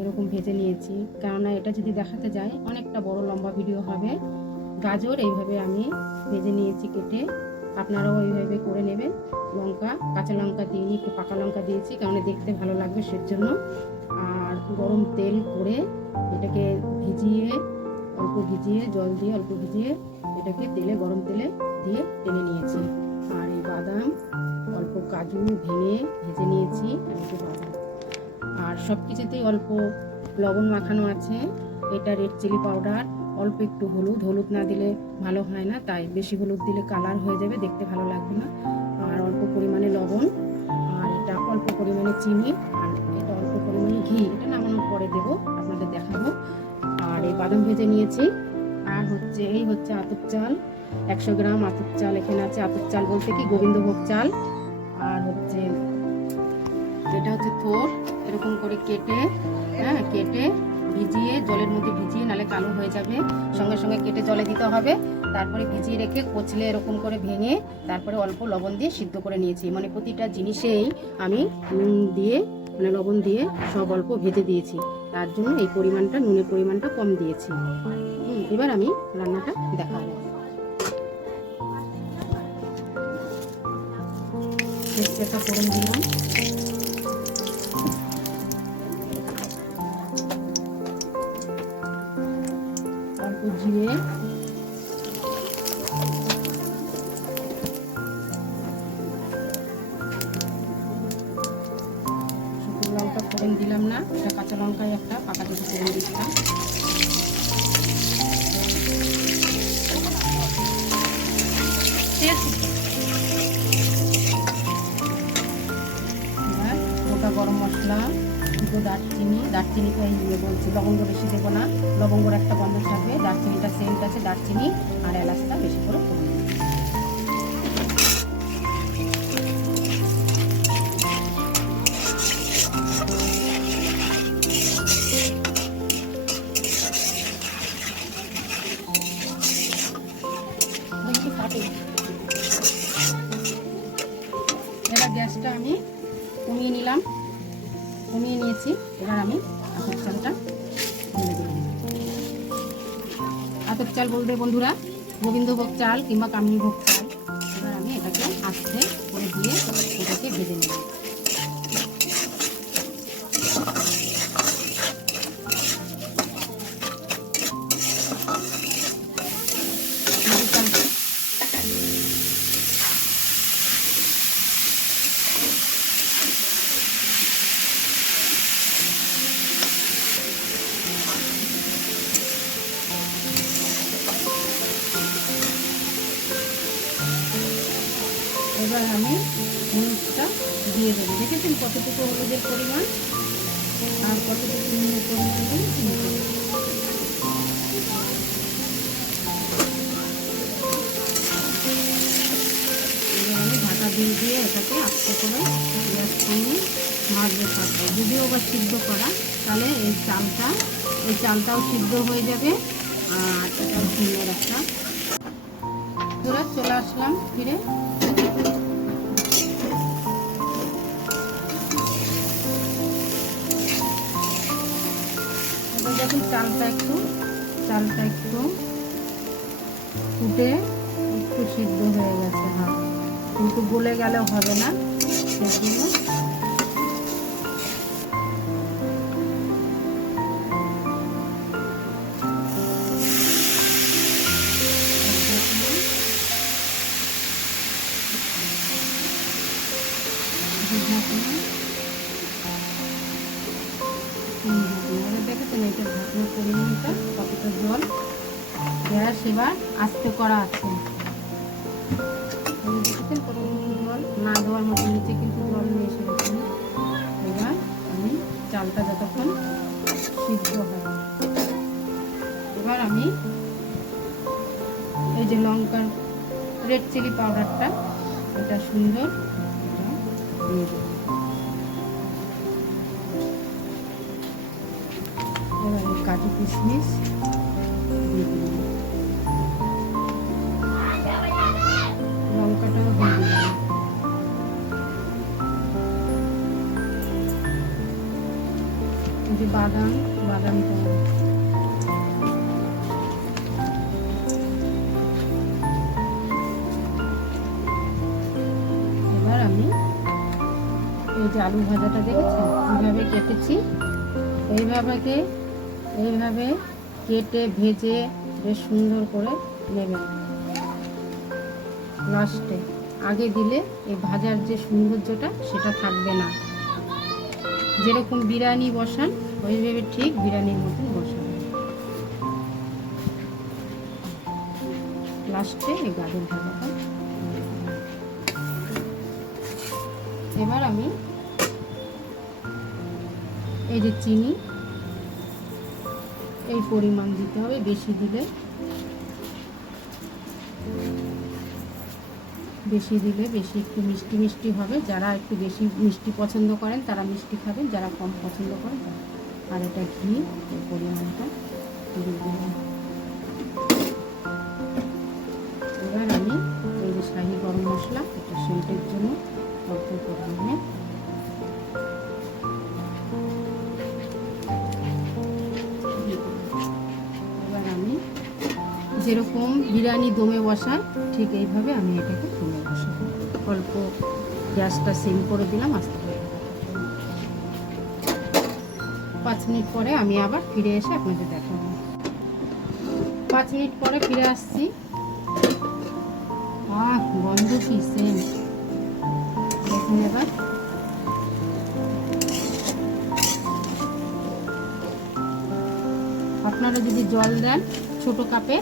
এরকম ভেজে নিয়েছি, কেননা এটা যদি দেখাতে যায় অনেকটা বড় লম্বা ভিডিও হবে। গাজর এইভাবে আমি ভেজে নিয়েছি কেটে, আপনারাও এইভাবে করে নেবেন। লঙ্কা, কাঁচা লঙ্কা দিইনি, একটু পাকা লঙ্কা দিয়েছি, কারণ দেখতে ভালো লাগবে সেজন্য। আর গরম তেল করে এটাকে ভিজিয়ে, অল্প ভিজিয়ে, জল দিয়ে অল্প ভিজিয়ে এটাকে তেলে, গরম তেলে দিয়ে টেনে নিয়েছি। আর এই বাদাম, অল্প কাজু ভেঙে ভেজে নিয়েছি, আর একটু বাদাম। আর সব কিছুতেই অল্প লবণ মাখানো আছে। এটা রেড চিলি পাউডার, অল্প একটু হলুদ, হলুদ না দিলে ভালো হয় না, তাই বেশি হলুদ দিলে কালার হয়ে যাবে, দেখতে ভালো লাগবে না। আর অল্প পরিমাণে লবণ, আর এটা অল্প পরিমাণে চিনি, আর এটা অল্প পরিমাণে ঘি। এটা নামানোর পরে দেবো, আপনাদের দেখাবো। আর এই বাদাম ভেজে নিয়েছি। আর হচ্ছে এই হচ্ছে আতপ চাল, 100 গ্রাম আতপ চাল এখানে আছে। আতপ চাল বলতে কি গোবিন্দভোগ চাল। আর হচ্ছে এটা হচ্ছে থোড়, এরকম করে কেটে, কেটে ভিজিয়ে, জলের মধ্যে ভিজিয়ে, নালে কালো হয়ে যাবে, সঙ্গে সঙ্গে কেটে জলে দিতে হবে। তারপরে ভিজিয়ে রেখে কচলে এরকম করে ভেঙে, তারপরে অল্প লবণ দিয়ে সিদ্ধ করে নিয়েছি। মানে প্রতিটা জিনিসেই আমি নুন দিয়ে, মানে লবণ দিয়ে সব অল্প ভেজে দিয়েছি, তার জন্য এই পরিমাণটা, নুনের পরিমাণটা কম দিয়েছি। এবার আমি রান্নাটা দেখাবো। তেজপাতা ফোড়ন দিলাম, অল্প জিরে, শুকনো লঙ্কা ফোড়ন দিলাম না, এটা কাঁচা লঙ্কায় একটা পাকা দুটো ফোড়ন দিচ্ছিলাম। এবার গোটা গরম মশলা, দুটো দারচিনি, দারচিনিটা এই বলছি, লবঙ্গ বেশি দেবো না, লবঙ্গর একটা গন্ধ থাকবে, দারচিনিটা সেন্ট আছে, দারচিনি আর এলাচটা বেশি করে ফোড়ন দিই। এবার গ্যাসটা আমি কমিয়ে নিলাম, কমিয়ে নিয়েছি। এবার আমি আতপ চালটা ঢেলে দিলাম। আতপ চাল বলবে বন্ধুরা গোবিন্দভোগ চাল কিংবা কামিনীভোগ চাল। এবার আমি এটাকে আস্তে করে দিয়ে এটাকে ভেজে নিলাম। এবার আমি হলুদটা দিয়ে দেবো। দেখেছেন কতটুকু হলুদের পরিমাণ আর কতটুকু নুনের পরিমাণ দিয়ে কিনতে। এবার আমি ঢাকা দিয়ে এটাকে আস্তে করে গ্যাস কমিয়ে ভাজতে থাকবো। যদিও বা সিদ্ধ করা, তাহলে এই চালটাও সিদ্ধ হয়ে যাবে, আর এটাও সুন্দর একটা। পুরো চলে আসলাম ফিরে। দেখুন চালটা একটু ফুটে একটু সিদ্ধ হয়ে গেছে, হ্যাঁ, কিন্তু গলে গেলেও হবে না, সেজন্য দেখেছেন এটার ঢাকনার পরিমাণটা কতটা জল। গ্যাস এবার আস্তে করা আছে, দেখেছেন কতটুকু জল, না দেওয়ার মতো নিচে কিন্তু জল নিয়ে এসে গেছে। এবার আমি চালটা যতক্ষণ সিদ্ধ হয়, এবার আমি এই যে লঙ্কার রেড চিলি পাউডারটা, এটা সুন্দর দিয়ে দেবো। এবার কাজু কিশমিশ দিয়ে দিলাম, লঙ্কাটাও দিয়ে দিলাম। এই যে বাদামটা এবার আমি এই যে আলু ভাজাটা দেখেছেন এইভাবে কেটেছি, এইভাবে কেটে ভেজে বেশ সুন্দর করে নেবেন। লাস্টে আগে দিলে এই ভাজার যে সৌন্দর্যটা সেটা থাকবে না। যেরকম বিরিয়ানি বসান ওইভাবে ঠিক বিরিয়ানির মতন বসান। লাস্টে এই গাজর ভাজাটা। এবার আমি এই যে চিনি এই পরিমাণ দিতে হবে, বেশি দিলে বেশি একটু মিষ্টি মিষ্টি হবে। যারা একটু বেশি মিষ্টি পছন্দ করেন তারা মিষ্টি খাবেন, যারা কম পছন্দ করেন আর এটা ঘি এই পরিমাণটা দিয়ে দিলাম। এবার আমি এই যে শাহি গরম মশলা এটা সেন্টের জন্য অল্প পরিমাণে এবার আমি যেরকম বিরিয়ানি দমে বসাই ঠিক এইভাবে আমি এটাকে দমে বসাবো। অল্প গ্যাসটা সিম করে দিলাম, আস্তে করে 5 মিনিট পরে আমি আবার ফিরে এসে আপনাদের দেখাবো। 5 মিনিট পরে ফিরে আসছি। গন্ধ কি সেন্ট দেখুন। এবার আপনারা যদি জল দেন ছোট কাপে